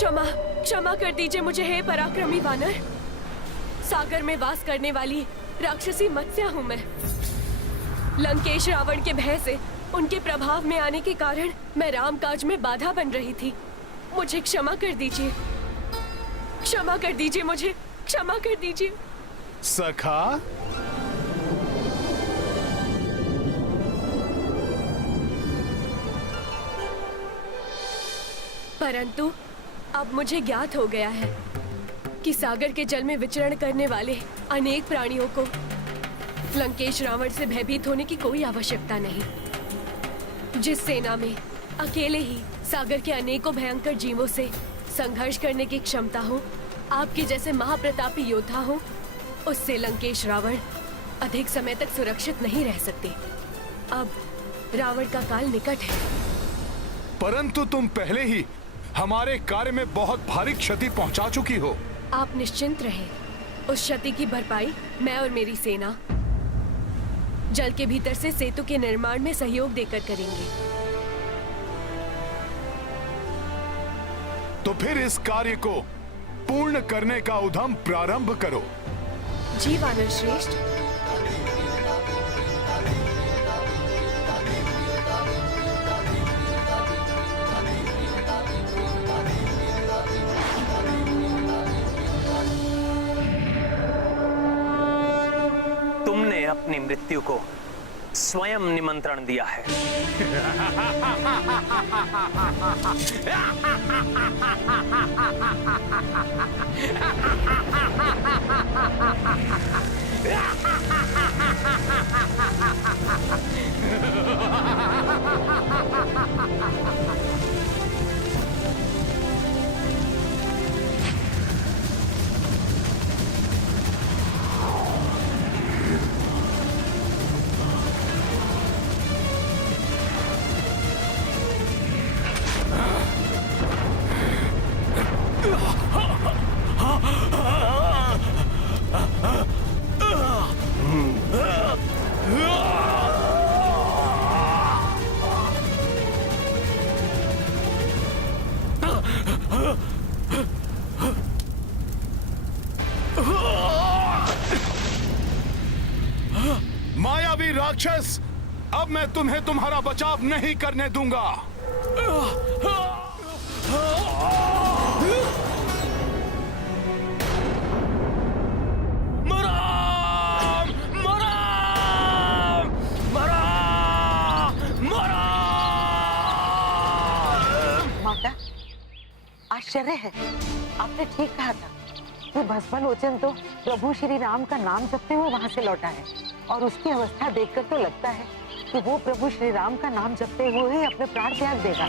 क्षमा क्षमा कर दीजिए मुझे, हे पराक्रमी वानर। सागर में वास करने वाली राक्षसी मत्स्या हूँ मैं। लंकेश रावण के भय से, उनके प्रभाव में आने के कारण मैं रामकाज में बाधा बन रही थी। मुझे क्षमा कर दीजिए, क्षमा कर दीजिए, मुझे क्षमा कर दीजिए। सखा, परंतु अब मुझे ज्ञात हो गया है कि सागर के जल में विचरण करने वाले अनेक प्राणियों को लंकेश रावण से भयभीत होने की कोई आवश्यकता नहीं। जिस सेना में अकेले ही सागर के अनेकों भयंकर जीवों से संघर्ष करने की क्षमता हो, आपके जैसे महाप्रतापी योद्धा हो, उससे लंकेश रावण अधिक समय तक सुरक्षित नहीं रह सकते। अब रावण का काल निकट है। परंतु तुम पहले ही हमारे कार्य में बहुत भारी क्षति पहुंचा चुकी हो। आप निश्चिंत रहें, उस क्षति की भरपाई मैं और मेरी सेना जल के भीतर से सेतु के निर्माण में सहयोग देकर करेंगे। तो फिर इस कार्य को पूर्ण करने का उद्यम प्रारंभ करो। जी वानर श्रेष्ठ। तुमने अपनी मृत्यु को स्वयं निमंत्रण दिया है। मायावी राक्षस, अब मैं तुम्हें तुम्हारा बचाव नहीं करने दूंगा। माता, आश्चर्य है, आपने ठीक कहा था कि भस्मलोचन तो प्रभु श्री राम का नाम जपते हुए वहां से लौटा है, और उसकी अवस्था देखकर तो लगता है कि वो प्रभु श्री राम का नाम जपते हुए ही अपने प्राण त्याग देगा।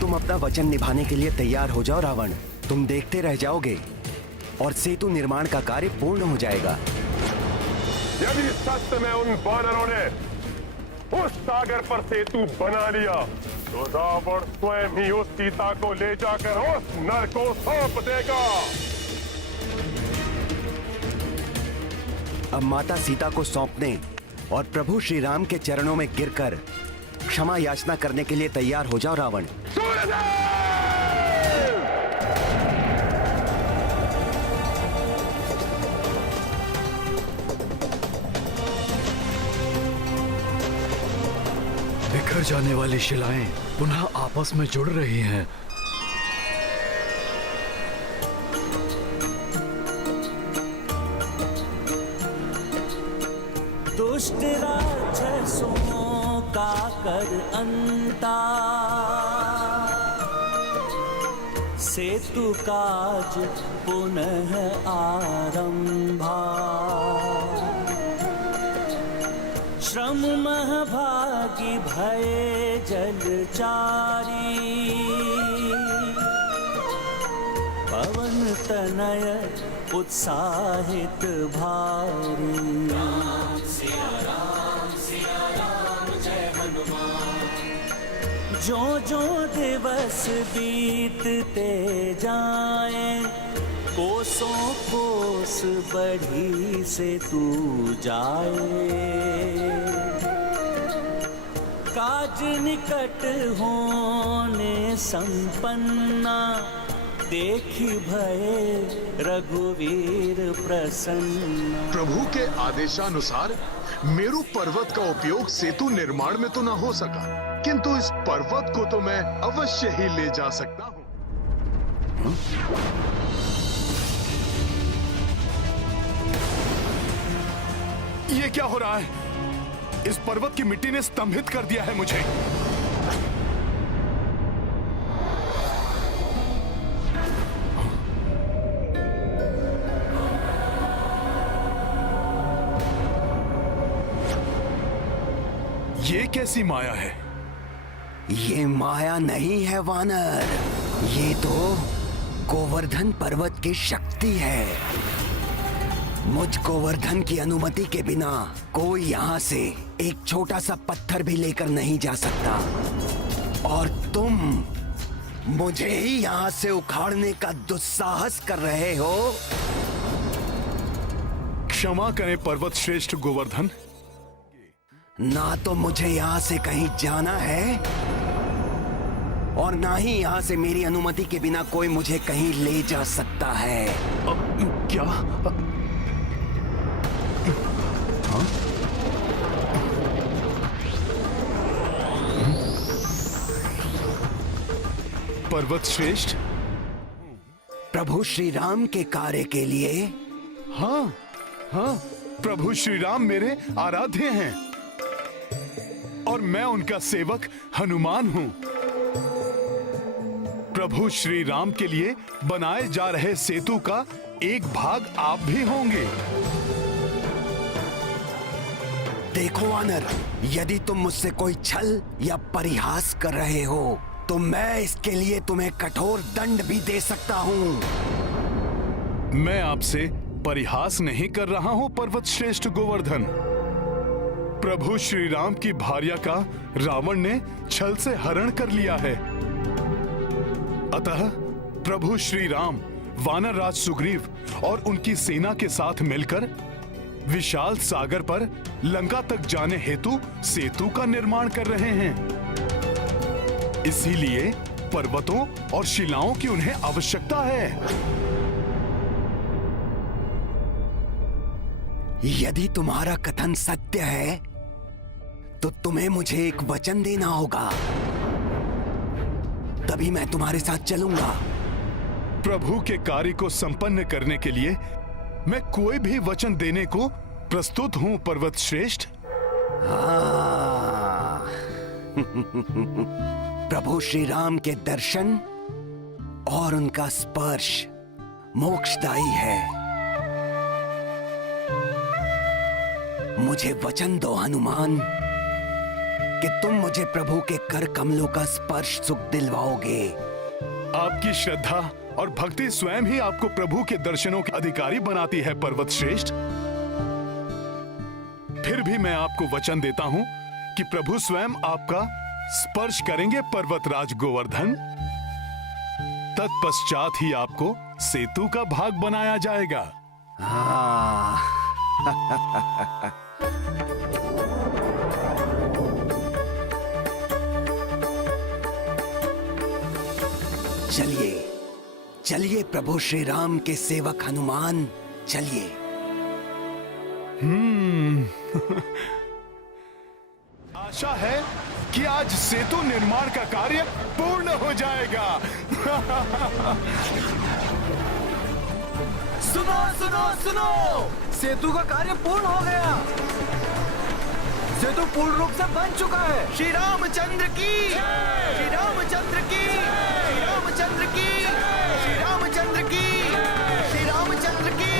तुम अपना वचन निभाने के लिए तैयार हो जाओ रावण। तुम देखते रह जाओगे और सेतु निर्माण का कार्य पूर्ण हो जाएगा। यदि सत्य में उन वानरों ने उस सागर पर सेतु बना लिया तो रावण स्वयं ही उस सीता को ले जाकर उस नर को सौंप देगा। अब माता सीता को सौंपने और प्रभु श्री राम के चरणों में गिरकर क्षमा याचना करने के लिए तैयार हो जाओ रावण। बिखर जाने वाली शिलाएं पुनः आपस में जुड़ रही हैं। दुष्ट राक्षसों का कर अंता, सेतु काज पुनः आरंभा। श्रम महभागी भये जलचारी, पवन तनय उत्साहित भारी। जो जो दिवस बीतते जाएं, कोसों कोस बढ़ी से तू जाए। काज निकट होने संपन्ना, देखी भये रघुवीर प्रसन्न। प्रभु के आदेशानुसार मेरू पर्वत का उपयोग सेतु निर्माण में तो न हो सका, किंतु इस पर्वत को तो मैं अवश्य ही ले जा सकता हूँ। ये क्या हो रहा है? इस पर्वत की मिट्टी ने स्तंभित कर दिया है मुझे। ये कैसी माया है? ये माया नहीं है वानर, ये तो गोवर्धन पर्वत की शक्ति है। मुझ गोवर्धन की अनुमति के बिना कोई यहाँ से एक छोटा सा पत्थर भी लेकर नहीं जा सकता, और तुम मुझे ही यहाँ से उखाड़ने का दुस्साहस कर रहे हो। क्षमा करें पर्वत श्रेष्ठ गोवर्धन। ना तो मुझे यहाँ से कहीं जाना है, और ना ही यहाँ से मेरी अनुमति के बिना कोई मुझे कहीं ले जा सकता है। क्या? पर्वत श्रेष्ठ, प्रभु श्री राम के कार्य के लिए? हाँ हाँ, प्रभु श्री राम मेरे आराध्य हैं और मैं उनका सेवक हनुमान हूं। प्रभु श्री राम के लिए बनाए जा रहे सेतु का एक भाग आप भी होंगे। देखो वानर, यदि तुम मुझसे कोई छल या परिहास कर रहे हो तो मैं इसके लिए तुम्हें कठोर दंड भी दे सकता हूँ। मैं आपसे परिहास नहीं कर रहा हूं पर्वत श्रेष्ठ गोवर्धन। प्रभु श्री राम की भार्या का रावण ने छल से हरण कर लिया है। अतः प्रभु श्री राम वानर राज सुग्रीव और उनकी सेना के साथ मिलकर विशाल सागर पर लंका तक जाने हेतु सेतु का निर्माण कर रहे हैं। इसीलिए पर्वतों और शिलाओं की उन्हें आवश्यकता है। यदि तुम्हारा कथन सत्य है तो तुम्हें मुझे एक वचन देना होगा, तभी मैं तुम्हारे साथ चलूंगा। प्रभु के कार्य को संपन्न करने के लिए मैं कोई भी वचन देने को प्रस्तुत हूं पर्वत श्रेष्ठ। प्रभु श्री राम के दर्शन और उनका स्पर्श मोक्षदायी है। मुझे वचन दो हनुमान कि तुम मुझे प्रभु के कर कमलों का स्पर्श सुख दिलवाओगे। आपकी श्रद्धा और भक्ति स्वयं ही आपको प्रभु के दर्शनों के अधिकारी बनाती है पर्वत श्रेष्ठ। फिर भी मैं आपको वचन देता हूं कि प्रभु स्वयं आपका स्पर्श करेंगे पर्वतराज गोवर्धन। तत्पश्चात ही आपको सेतु का भाग बनाया जाएगा। चलिए चलिए प्रभु श्री राम के सेवक हनुमान, चलिए। आशा है कि आज सेतु निर्माण का कार्य पूर्ण हो जाएगा। सुनो सुनो सुनो, सेतु का कार्य पूर्ण हो गया। सेतु पूर्ण रूप से बन चुका है। श्री रामचंद्र की, श्री रामचंद्र की, श्री रामचंद्र की, श्री रामचंद्र की, श्री रामचंद्र की,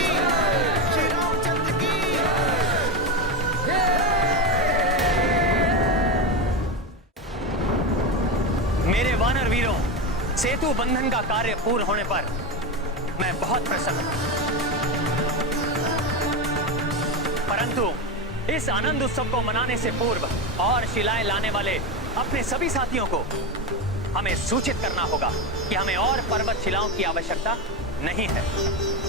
श्री रामचंद्र की। सेतु बंधन का कार्य पूर्ण होने पर मैं बहुत प्रसन्न हूं। परंतु इस आनंद उत्सव को मनाने से पूर्व और शिलाएं लाने वाले अपने सभी साथियों को हमें सूचित करना होगा कि हमें और पर्वत शिलाओं की आवश्यकता नहीं है।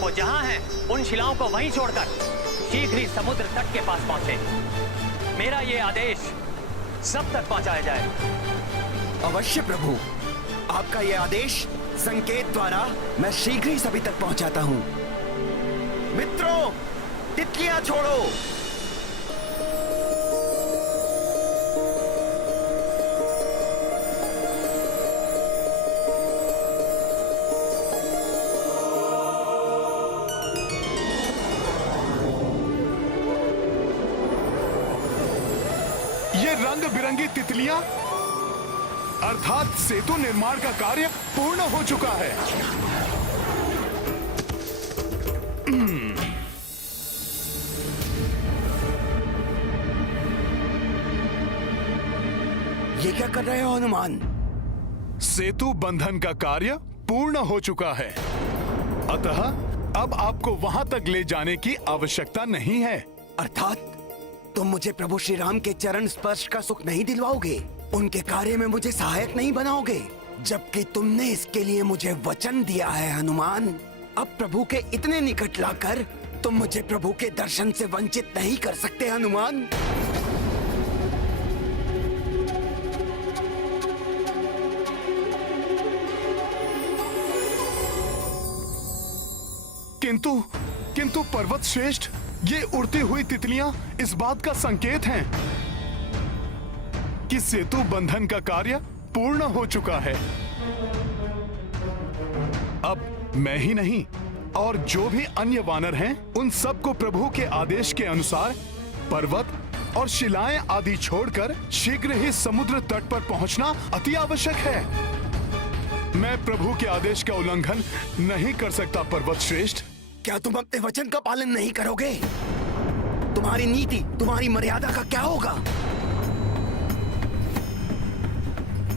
वो जहां हैं, उन शिलाओं को वहीं छोड़कर शीघ्र ही समुद्र तट के पास पहुंचे। मेरा ये आदेश सब तक पहुंचाया जाए। अवश्य प्रभु, आपका यह आदेश संकेत द्वारा मैं शीघ्र ही सभी तक पहुंचाता हूं। मित्रों, तितलियां छोड़ो। ये रंग बिरंगी तितलियां, अर्थात सेतु निर्माण का कार्य पूर्ण हो चुका है। ये क्या कर रहे हो हनुमान? सेतु बंधन का कार्य पूर्ण हो चुका है, अतः अब आपको वहां तक ले जाने की आवश्यकता नहीं है। अर्थात तुम मुझे प्रभु श्री राम के चरण स्पर्श का सुख नहीं दिलवाओगे, उनके कार्य में मुझे सहायक नहीं बनाओगे, जबकि तुमने इसके लिए मुझे वचन दिया है हनुमान। अब प्रभु के इतने निकट लाकर तुम मुझे प्रभु के दर्शन से वंचित नहीं कर सकते हनुमान। किंतु पर्वत श्रेष्ठ, ये उड़ती हुई तितलियां इस बात का संकेत हैं कि सेतु बंधन का कार्य पूर्ण हो चुका है। अब मैं ही नहीं और जो भी अन्य वानर हैं, उन सबको प्रभु के आदेश के अनुसार पर्वत और शिलाएं आदि छोड़कर शीघ्र ही समुद्र तट पर पहुंचना अति आवश्यक है। मैं प्रभु के आदेश का उल्लंघन नहीं कर सकता पर्वत श्रेष्ठ। क्या तुम अपने वचन का पालन नहीं करोगे? तुम्हारी नीति, तुम्हारी मर्यादा का क्या होगा?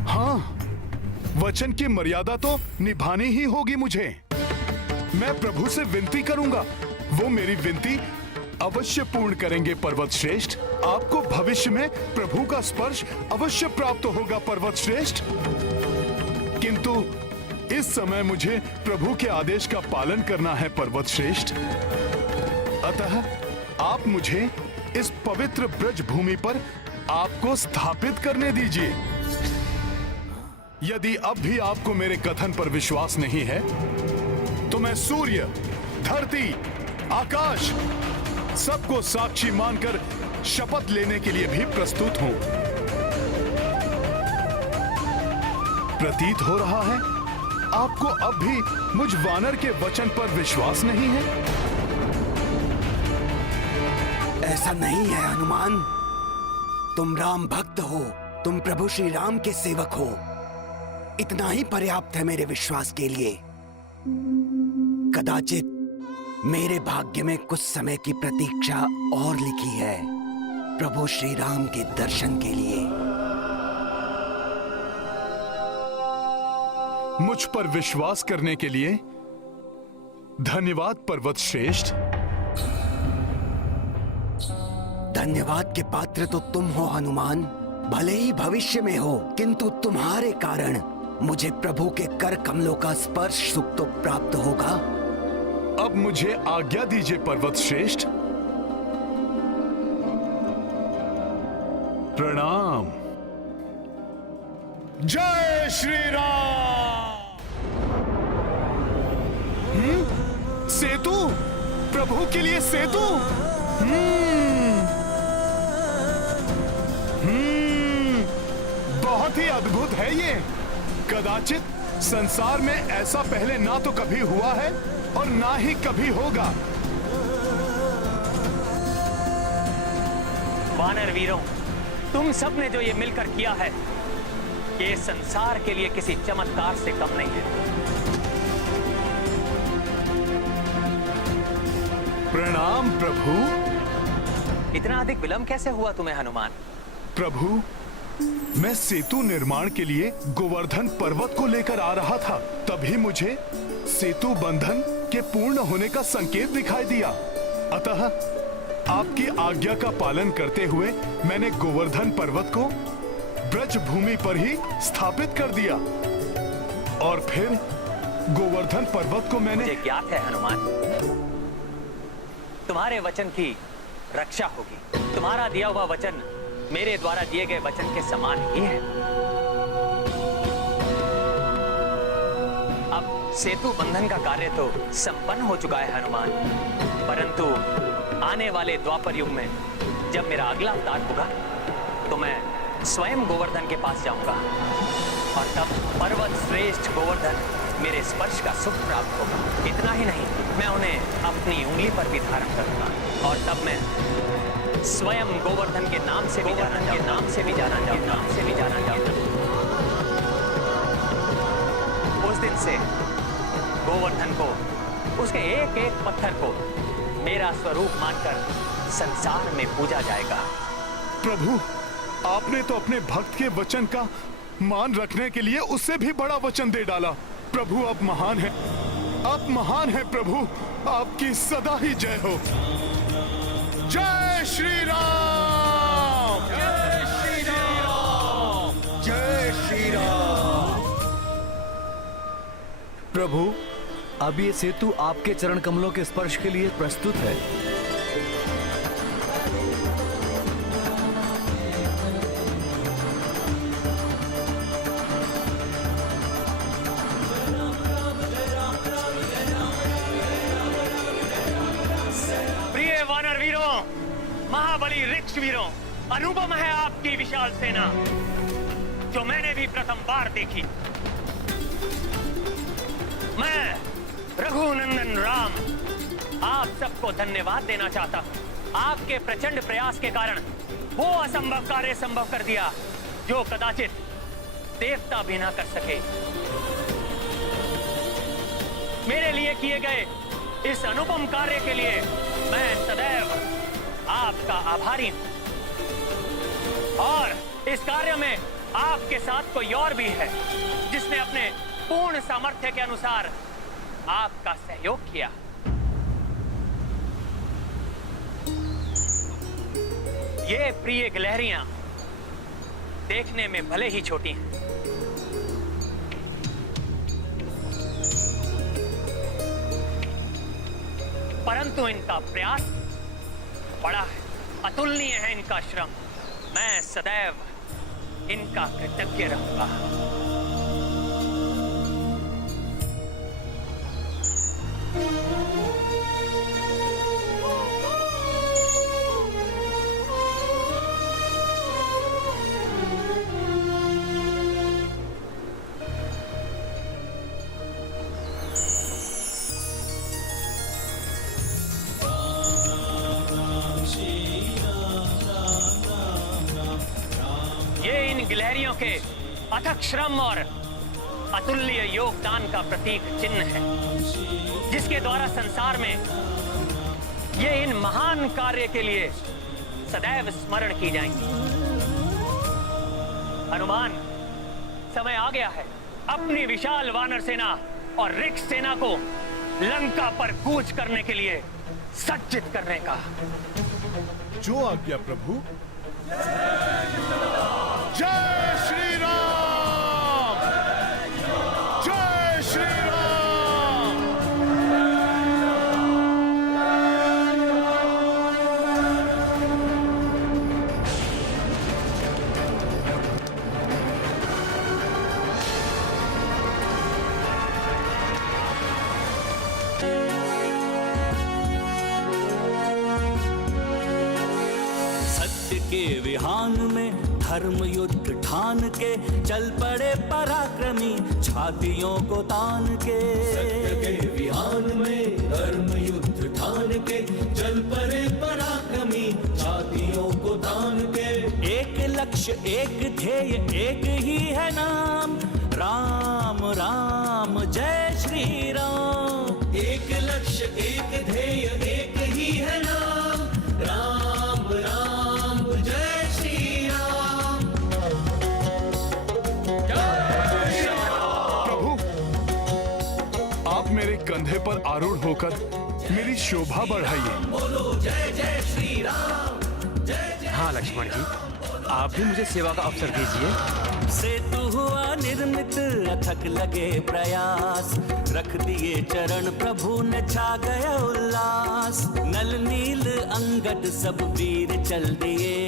हाँ, वचन की मर्यादा तो निभानी ही होगी मुझे। मैं प्रभु से विनती करूंगा, वो मेरी विनती अवश्य पूर्ण करेंगे पर्वत श्रेष्ठ। आपको भविष्य में प्रभु का स्पर्श अवश्य प्राप्त होगा पर्वत श्रेष्ठ। किंतु इस समय मुझे प्रभु के आदेश का पालन करना है पर्वत श्रेष्ठ। अतः आप मुझे इस पवित्र ब्रज भूमि पर आपको स्थापित करने दीजिए। यदि अब भी आपको मेरे कथन पर विश्वास नहीं है, तो मैं सूर्य, धरती, आकाश सबको साक्षी मानकर शपथ लेने के लिए भी प्रस्तुत हूं। प्रतीत हो रहा है आपको अब भी मुझ वानर के वचन पर विश्वास नहीं है। ऐसा नहीं है हनुमान, तुम राम भक्त हो, तुम प्रभु श्री राम के सेवक हो, इतना ही पर्याप्त है मेरे विश्वास के लिए। कदाचित मेरे भाग्य में कुछ समय की प्रतीक्षा और लिखी है प्रभु श्री राम के दर्शन के लिए। मुझ पर विश्वास करने के लिए धन्यवाद पर्वत श्रेष्ठ। धन्यवाद के पात्र तो तुम हो हनुमान, भले ही भविष्य में हो, किंतु तुम्हारे कारण मुझे प्रभु के कर कमलों का स्पर्श सुख तो प्राप्त होगा। अब मुझे आज्ञा दीजिए पर्वत श्रेष्ठ। प्रणाम। जय श्री राम। सेतु, प्रभु के लिए सेतु। बहुत ही अद्भुत है ये। कदाचित संसार में ऐसा पहले ना तो कभी हुआ है और ना ही कभी होगा। वानर वीरों, तुम सब ने जो ये मिलकर किया है, ये संसार के लिए किसी चमत्कार से कम नहीं है। प्रणाम प्रभु। इतना अधिक विलंब कैसे हुआ तुम्हें हनुमान? प्रभु, मैं सेतु निर्माण के लिए गोवर्धन पर्वत को लेकर आ रहा था, तभी मुझे सेतु बंधन के पूर्ण होने का संकेत दिखाई दिया। अतः आपकी आज्ञा का पालन करते हुए मैंने गोवर्धन पर्वत को ब्रज भूमि पर ही स्थापित कर दिया और फिर गोवर्धन पर्वत को मैंने। मुझे ज्ञात है हनुमान, तुम्हारे वचन की रक्षा होगी। तुम्हारा दिया हुआ वचन मेरे द्वारा दिए गए वचन के समान ही है। अब सेतु बंधन का कार्य तो संपन्न हो चुका है हनुमान, परंतु आने वाले द्वापर युग में जब मेरा अगला अवतार होगा तो मैं स्वयं गोवर्धन के पास जाऊंगा और तब पर्वत श्रेष्ठ गोवर्धन मेरे स्पर्श का सुख प्राप्त होगा। इतना ही नहीं, मैं उन्हें अपनी उंगली पर भी धारण करूंगा और तब मैं स्वयं गोवर्धन के नाम से भी जाना जाऊंगा। उस दिन से गोवर्धन को, उसके एक एक पत्थर को मेरा स्वरूप मानकर संसार में पूजा जाएगा। प्रभु, आपने तो अपने भक्त के वचन का मान रखने के लिए उससे भी बड़ा वचन दे डाला। प्रभु आप महान हैं, आप महान हैं प्रभु, आपकी सदा ही जय हो। जय श्री राम, जय श्री राम, जय श्री राम। प्रभु, अब ये सेतु आपके चरण कमलों के स्पर्श के लिए प्रस्तुत है। प्रिय वानर वीरों, महाबली ऋक्ष वीरों, अनुपम है आपकी विशाल सेना जो मैंने भी प्रथम बार देखी। मैं रघुनंदन राम आप सबको धन्यवाद देना चाहता हूं। आपके प्रचंड प्रयास के कारण वो असंभव कार्य संभव कर दिया जो कदाचित देवता भी ना कर सके। मेरे लिए किए गए इस अनुपम कार्य के लिए मैं सदैव आपका आभारी हूं और इस कार्य में आपके साथ कोई और भी है जिसने अपने पूर्ण सामर्थ्य के अनुसार आपका सहयोग किया। ये प्रिय गिलहरियां देखने में भले ही छोटी हैं, परंतु इनका प्रयास बड़ा है, अतुलनीय है इनका श्रम। मैं सदैव इनका कृतज्ञ रहूंगा। ये इन गिलहरियों के अथक श्रम और अतुल्य योगदान का प्रतीक चिन्ह है जिसके द्वारा संसार में ये इन महान कार्य के लिए सदैव स्मरण की जाएंगी। हनुमान, समय आ गया है अपनी विशाल वानर सेना और ऋक्ष सेना को लंका पर कूच करने के लिए सज्जित करने का। जो आज्ञा प्रभु। जय श्री राम, जय श्री राम। सत्य के विहान में धर्म युद्ध ठान के चल पड़े पराक्रमी छातियों को तान के। सत्य के विहान में धर्म युद्ध ठान के चल पड़े पराक्रमी छातियों को तान के। एक लक्ष्य एक ध्येय एक ही है नाम, राम राम जय श्री राम। एक लक्ष्य एक ध्येय एक ही है नाम, राम राम जय श्री राम। कंधे पर आरूढ़ होकर मेरी शोभा बढ़ाइए। बोलो जय जय श्री राम, जय जय। हाँ लक्ष्मण जी, आप भी मुझे सेवा का अवसर दीजिए। सेतु हुआ निर्मित, अथक लगे प्रयास, रख दिए चरण प्रभु ने, छा गया उल्लास। नल नील अंगद सब वीर चल दिए,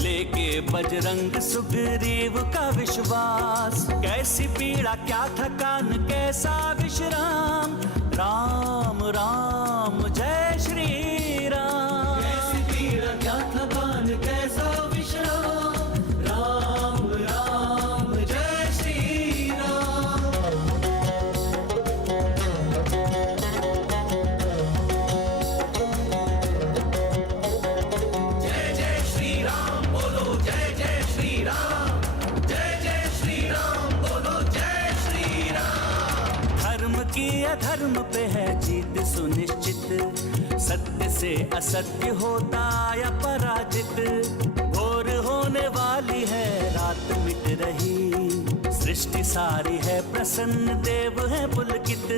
लेके बजरंग सुग्रीव का विश्वास। कैसी पीड़ा क्या थकान कैसा विश्राम, राम राम जय श्री राम। कैसी पीड़ा क्या थकान कैसा विश्राम, राम राम जय श्री राम। जय जय श्री राम बोलो, जय जय श्री राम, जय जय श्री राम बोलो, जय श्री राम। धर्म की अधर्म पे है जीत सुनिश्चित, सत्य से असत्य होता या पराजित। घोर होने वाली है रात मिट रही, सृष्टि सारी है प्रसन्न देव है पुलकित।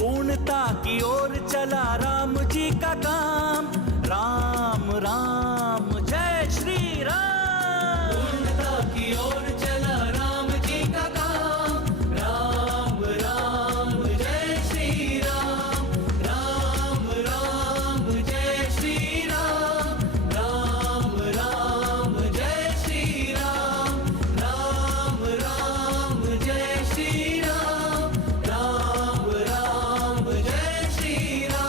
पूर्णता की ओर चला राम जी का काम, राम राम जय श्री राम। पूर्णता की ओर चला राम जी का काम, राम राम जय श्री राम, राम राम जय श्री राम, राम राम जय श्री राम, राम राम जय श्री राम, राम राम जय श्री राम।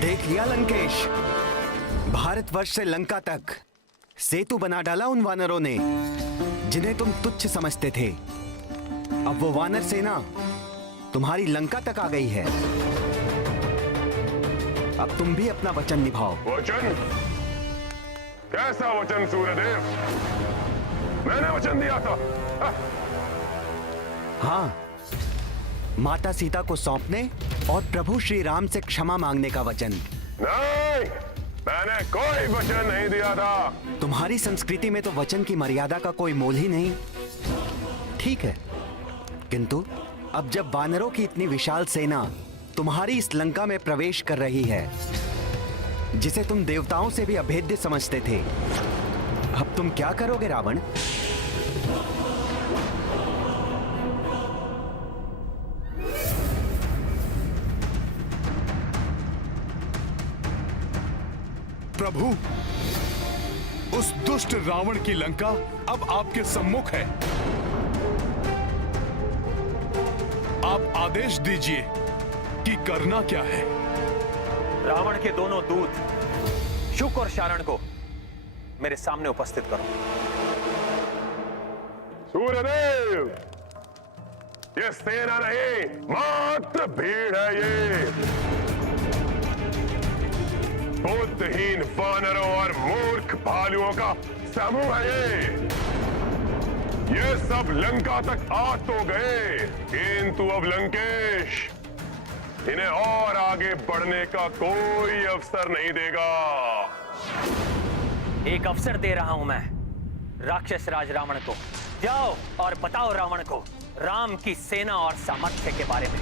देख लिया लंकेश, भारतवर्ष से लंका तक सेतु बना डाला उन वानरों ने जिन्हें तुम तुच्छ समझते थे। अब वो वानर सेना तुम्हारी लंका तक आ गई है। अब तुम भी अपना वचन निभाओ। वचन? कैसा वचन सूर्यदेव? मैंने वचन दिया था। हाँ, माता सीता को सौंपने और प्रभु श्री राम से क्षमा मांगने का वचन। नहीं, मैंने कोई वचन नहीं दिया था। तुम्हारी संस्कृति में तो वचन की मर्यादा का कोई मोल ही नहीं। ठीक है, किंतु अब जब वानरों की इतनी विशाल सेना तुम्हारी इस लंका में प्रवेश कर रही है, जिसे तुम देवताओं से भी अभेद्य समझते थे, अब तुम क्या करोगे रावण? प्रभु, उस दुष्ट रावण की लंका अब आपके सम्मुख है। आप आदेश दीजिए कि करना क्या है। रावण के दोनों दूत शुक और शारण को मेरे सामने उपस्थित करो। सूर्यदेव, ये सेना नहीं, मात्र भीड़ है। ये बुद्धहीन वानरों और मूर्ख भालुओं का समूह है। ये सब लंका तक आ तो गए, किंतु अब लंकेश इन्हें और आगे बढ़ने का कोई अवसर नहीं देगा। एक अवसर दे रहा हूं मैं राक्षस राज रावण को। जाओ और बताओ रावण को राम की सेना और सामर्थ्य के बारे में।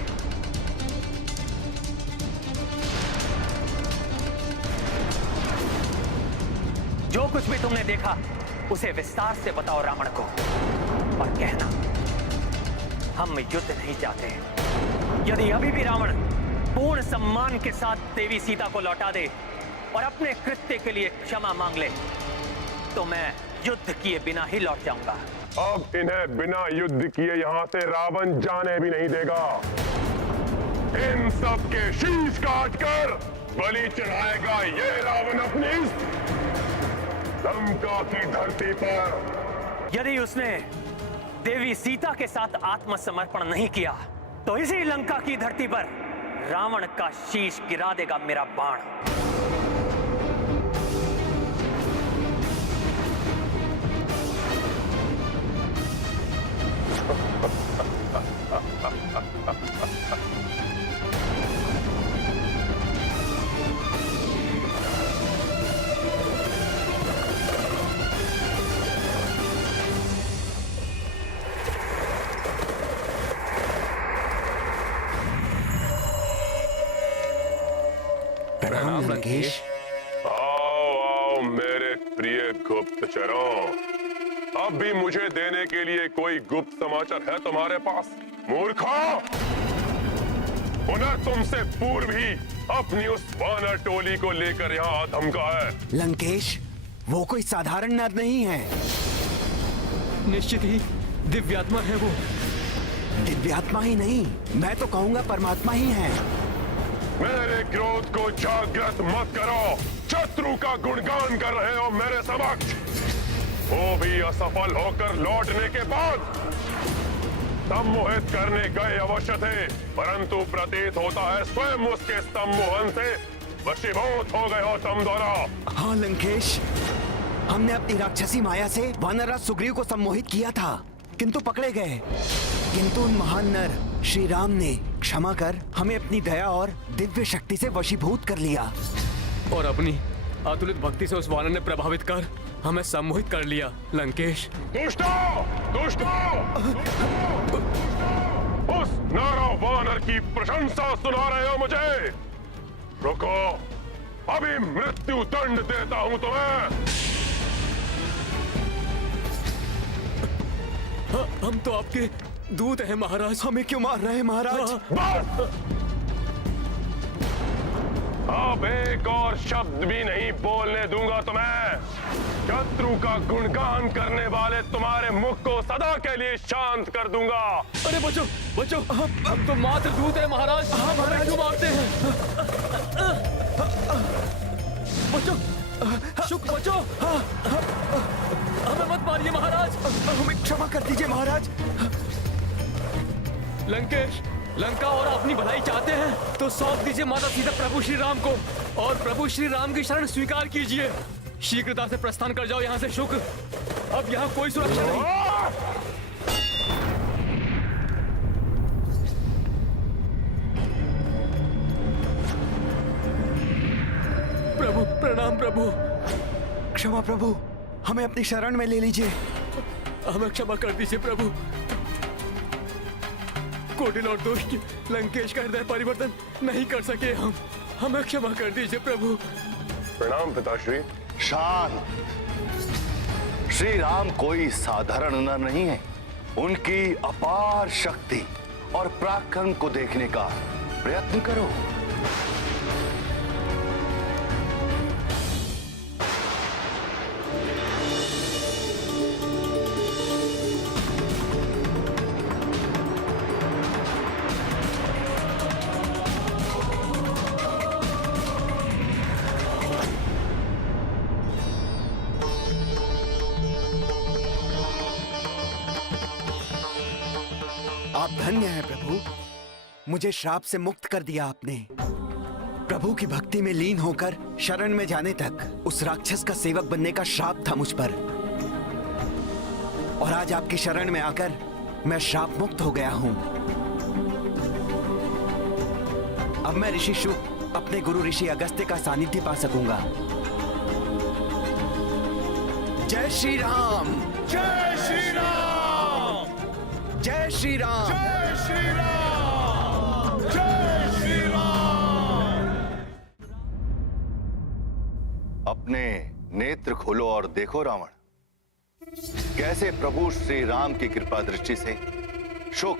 जो कुछ भी तुमने देखा उसे विस्तार से बताओ रावण को, और कहना हम युद्ध नहीं चाहते। यदि अभी भी रावण पूर्ण सम्मान के साथ देवी सीता को लौटा दे और अपने कृत्य के लिए क्षमा मांग ले, तो मैं युद्ध किए बिना ही लौट जाऊंगा। अब इन्हें बिना युद्ध किए यहाँ से रावण जाने भी नहीं देगा। इन सब के शीश काटकर बलि चढ़ाएगा ये रावण अपनी इस लंका की धरती पर। यदि उसने देवी सीता के साथ आत्मसमर्पण नहीं किया, तो इसी लंका की धरती पर रावण का शीश गिरा देगा मेरा बाण। प्रणाम लंकेश। आओ आओ मेरे प्रिय गुप्तचरों, अब भी मुझे देने के लिए कोई गुप्त समाचार है तुम्हारे पास? मूर्खों, पुनः तुमसे पूर्व ही अपनी उस वानर टोली को लेकर यहाँ धमका है। लंकेश, वो कोई साधारण नर नहीं है। निश्चित ही दिव्यात्मा है वो। दिव्यात्मा ही नहीं, मैं तो कहूँगा परमात्मा ही है। मेरे क्रोध को जागृत मत करो। शत्रु का गुणगान कर रहे हो मेरे समक्ष, वो भी असफल होकर लौटने के बाद। सम्मोहित करने गए अवश्य थे, परंतु प्रतीत होता है स्वयं उसके सम्मोहन से वशीभूत हो गए हो तुम दोनों। हाँ लंकेश, हमने अपनी राक्षसी माया से वानरराज सुग्रीव को सम्मोहित किया था, किंतु पकड़े गए। किंतु उन महान नर श्री राम ने क्षमा कर हमें अपनी दया और दिव्य शक्ति से वशीभूत कर लिया, और अपनी अतुलित भक्ति से उस वानर ने प्रभावित कर हमें सम्मोहित कर लिया। लंकेश, दुष्टों, दुष्टों, उस नारा वानर की प्रशंसा सुना रहे हो मुझे? रुको, अभी मृत्यु दंड देता हूं तुम्हें। हम तो आपके दूत हैं महाराज। हमें क्यों मार रहे हैं महाराज? बस, अब एक और शब्द भी नहीं बोलने दूंगा तुम्हें। शत्रु का गुणगान करने वाले तुम्हारे मुख को सदा के लिए शांत कर दूंगा। अरे बचो बचो, हम तो मात्र दूत हैं महाराज। हाँ महाराज, क्यों मारते हैं? बचो शुक, बचो, हमें मत मारिए महाराज। हमें क्षमा कर दीजिए महाराज। लंकेश, लंका और अपनी भलाई चाहते हैं तो सौंप दीजिए माता सीता प्रभु श्री राम को, और प्रभु श्री राम की शरण स्वीकार कीजिए। शीघ्रता से प्रस्थान कर जाओ यहाँ से शुक। अब यहाँ कोई सुरक्षा नहीं। प्रभु प्रणाम प्रभु। क्षमा प्रभु, हमें अपनी शरण में ले लीजिए। हमें क्षमा कर दीजिए प्रभु। कोटिल और दुष्ट लंकेश का हृदय परिवर्तन नहीं कर सके हम। हमें क्षमा कर दीजिए प्रभु। प्रणाम पिताश्री। शांत। श्री राम कोई साधारण नर नहीं है। उनकी अपार शक्ति और पराक्रम को देखने का प्रयत्न करो। आप धन्य हैं प्रभु, मुझे श्राप से मुक्त कर दिया आपने। प्रभु की भक्ति में लीन होकर शरण में जाने तक उस राक्षस का सेवक बनने का श्राप था मुझ पर, और आज आपकी शरण में आकर मैं श्राप मुक्त हो गया हूं। अब मैं ऋषि शुक अपने गुरु ऋषि अगस्त्य का सानिध्य पा सकूंगा। जय श्री राम, जय श्री राम, जय श्री राम, जय श्री राम, जय श्री राम। अपने नेत्र खोलो और देखो रावण, कैसे प्रभु श्री राम की कृपा दृष्टि से शुक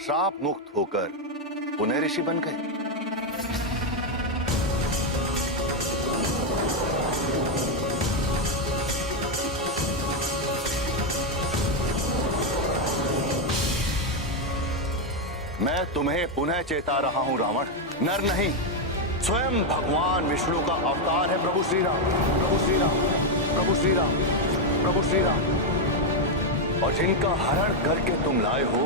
श्राप मुक्त होकर पुनः ऋषि बन गए। मैं तुम्हें पुनः चेता रहा हूं रावण, नर नहीं, स्वयं भगवान विष्णु का अवतार है प्रभु श्री राम, प्रभु श्री राम, प्रभु श्री राम, प्रभु श्री राम। और जिनका हरण करके तुम लाए हो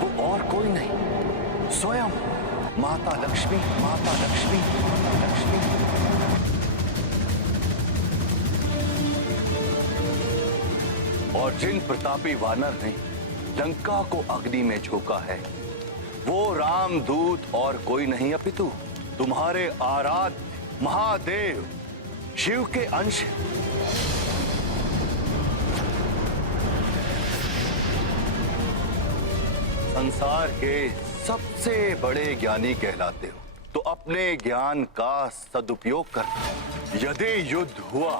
वो और कोई नहीं, स्वयं माता लक्ष्मी, माता लक्ष्मी, माता लक्ष्मी। और जिन प्रतापी वानर ने लंका को अग्नि में झोंका है वो रामदूत और कोई नहीं अपितु तुम्हारे आराध्य महादेव शिव के अंश। संसार के सबसे बड़े ज्ञानी कहलाते हो, तो अपने ज्ञान का सदुपयोग कर। यदि युद्ध हुआ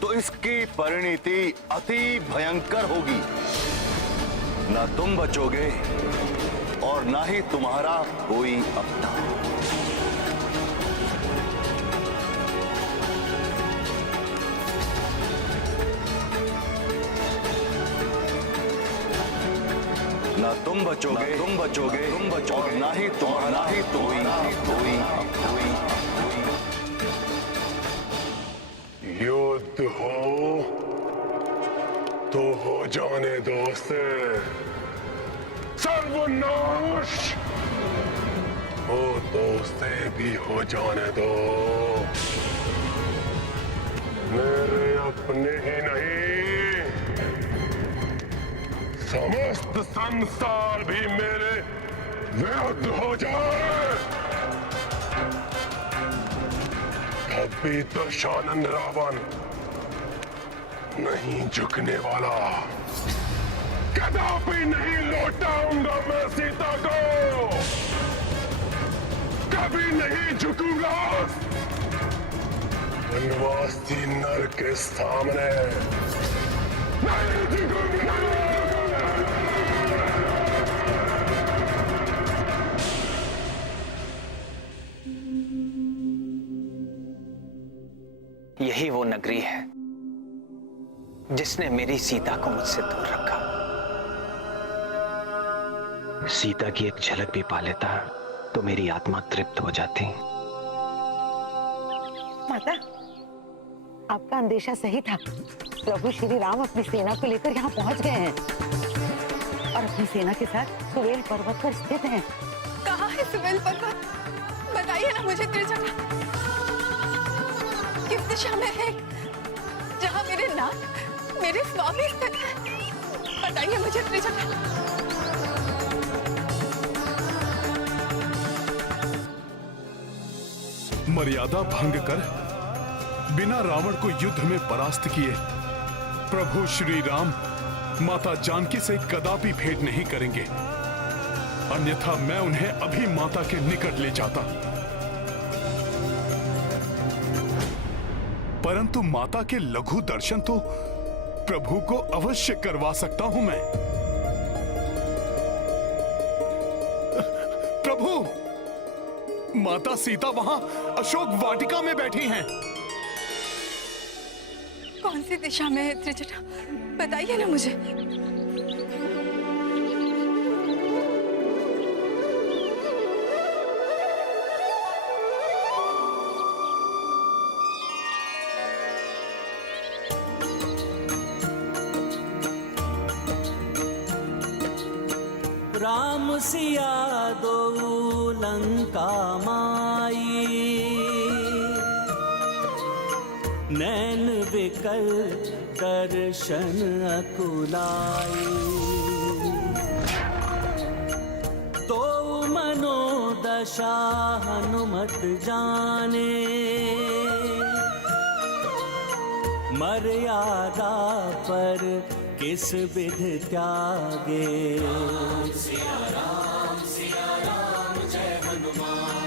तो इसकी परिणति अति भयंकर होगी। ना तुम बचोगे और ना ही तुम्हारा कोई अपना। ना तुम बचोगे, तुम बचोगे, तुम बचोगे, और ना ही तुम्हारा ही कोई। युद्ध हो तो हो जाने दो से सर्वनाश, हो तो उसे भी हो जाने दो। मेरे अपने ही नहीं, समस्त संसार भी मेरे विरुद्ध हो जाए। कभी तो शानन रावण नहीं झुकने वाला, कदापि नहीं लौटाऊंगा मैं सीता को, कभी नहीं झुकूंगा वनवासी नर के सामने, नहीं झुकूंगा। यही वो नगरी है जिसने मेरी सीता को मुझसे दूर रखा। सीता की एक झलक भी पा लेता तो मेरी आत्मा तृप्त हो जाती। माता, आपका अंदेशा सही था। प्रभु श्री राम अपनी सेना को लेकर यहाँ पहुँच गए हैं और अपनी सेना के साथ सुवेल पर्वत पर स्थित हैं। कहाँ है सुवेल पर्वत? बताइए ना मुझे त्रिजटा। किस दिशा में है जहाँ मेरे नाथ, मेरे स्वामी स्थित है? बताइए मुझे त्रिजटा। मर्यादा भंग कर बिना रावण को युद्ध में परास्त किए प्रभु श्री राम माता जानकी से कदापि भेंट नहीं करेंगे, अन्यथा मैं उन्हें अभी माता के निकट ले जाता। परंतु माता के लघु दर्शन तो प्रभु को अवश्य करवा सकता हूं मैं। प्रभु, माता सीता वहां अशोक वाटिका में बैठी हैं। कौन सी दिशा में है त्रिजटा? बताइए ना मुझे। राम सिया दो लंका माई, नैन बिकल दर्शन अकुलाई। तो मनोदशा हनुमत जाने, मर्यादा पर किस विध त्यागे। सिया राम जय हनुमान।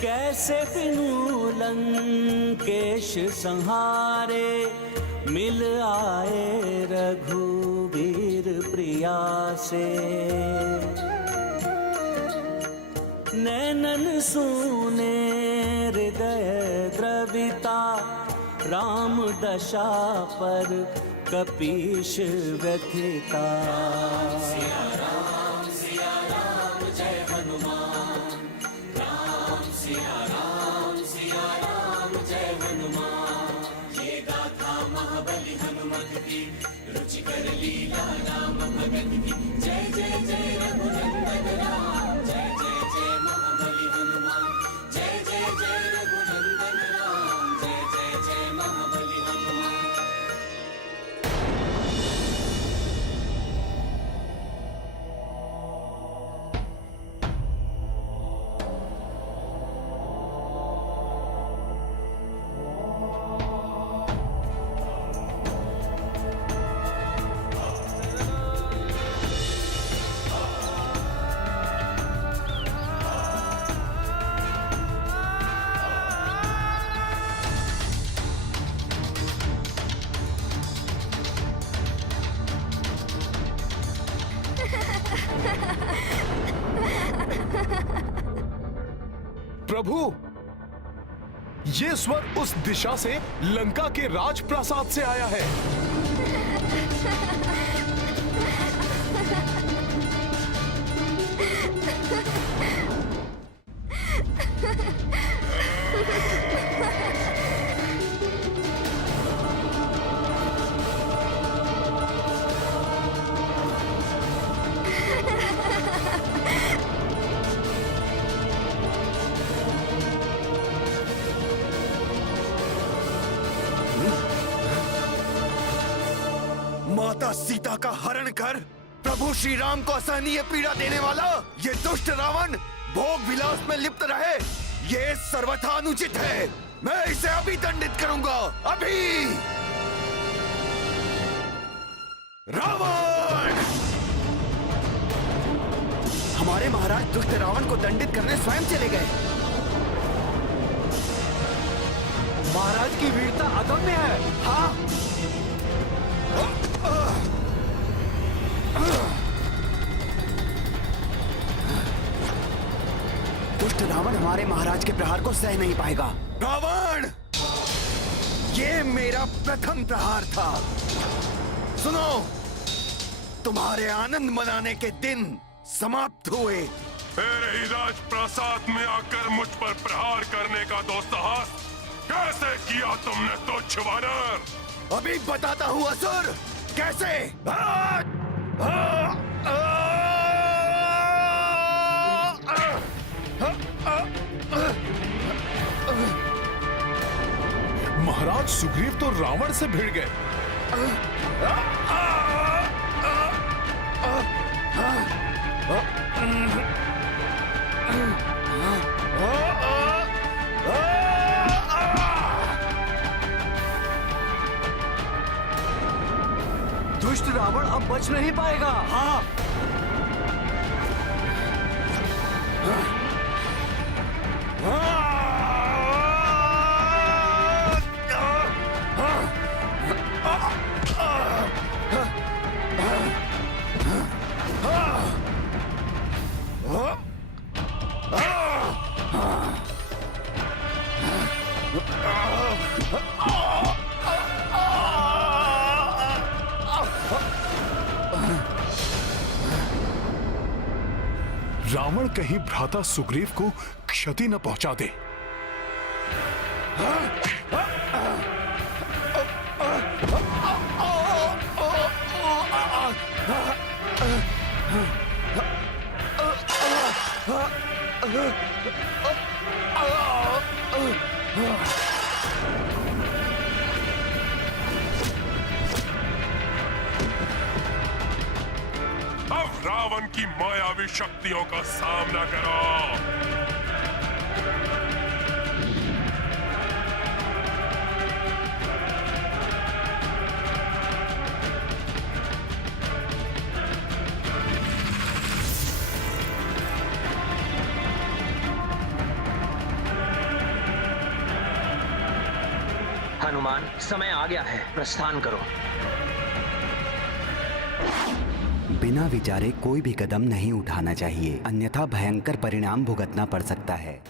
कैसे बिनु लंकेश संहारे, मिल आए रघुवीर प्रिया। सिया से। नैनन सूने हृदय द्रविता, राम दशा पर कपीश व्यथिता। सिया राम जय हनुमान, राम सिया राम जय हनुमान। ये गाथा महाबली हनुमत की, रुचिकर लीला राम भगत की। जय जय जय रघुनंदन राम, जय जय जय महाबली हनुमान। जय जय जय रघुनंदन राम, जय जय जय महाबली हनुमान। प्रभु, ये स्वर उस दिशा से लंका के राजप्रासाद से आया है। माता सीता का हरण कर प्रभु श्री राम को असहनीय पीड़ा देने वाला ये दुष्ट रावण भोग विलास में लिप्त रहे, ये सर्वथा अनुचित है। मैं इसे अभी दंडित करूंगा, अभी। रावण! हमारे महाराज दुष्ट रावण को दंडित करने स्वयं चले गए। महाराज की वीरता अदम्य है। हाँ, दुष्ट रावण हमारे महाराज के प्रहार को सह नहीं पाएगा। रावण, ये मेरा प्रथम प्रहार था। सुनो, तुम्हारे आनंद मनाने के दिन समाप्त हुए। मेरे ही राजप्रासाद में आकर मुझ पर प्रहार करने का दुस्साहस कैसे किया तुमने तुच्छ वानर? अभी बताता हूँ असुर, कैसे। महाराज सुग्रीव तो रावण से भिड़ गए। दुष्ट रावण अब बच नहीं पाएगा। हाँ, रावण कहीं भ्राता सुग्रीव को क्षति न पहुंचा दे। अब रावण की मायावी शक्तियों का सामना करो। हनुमान, समय आ गया है, प्रस्थान करो। बिना विचारे कोई भी कदम नहीं उठाना चाहिए, अन्यथा भयंकर परिणाम भुगतना पड़ सकता है।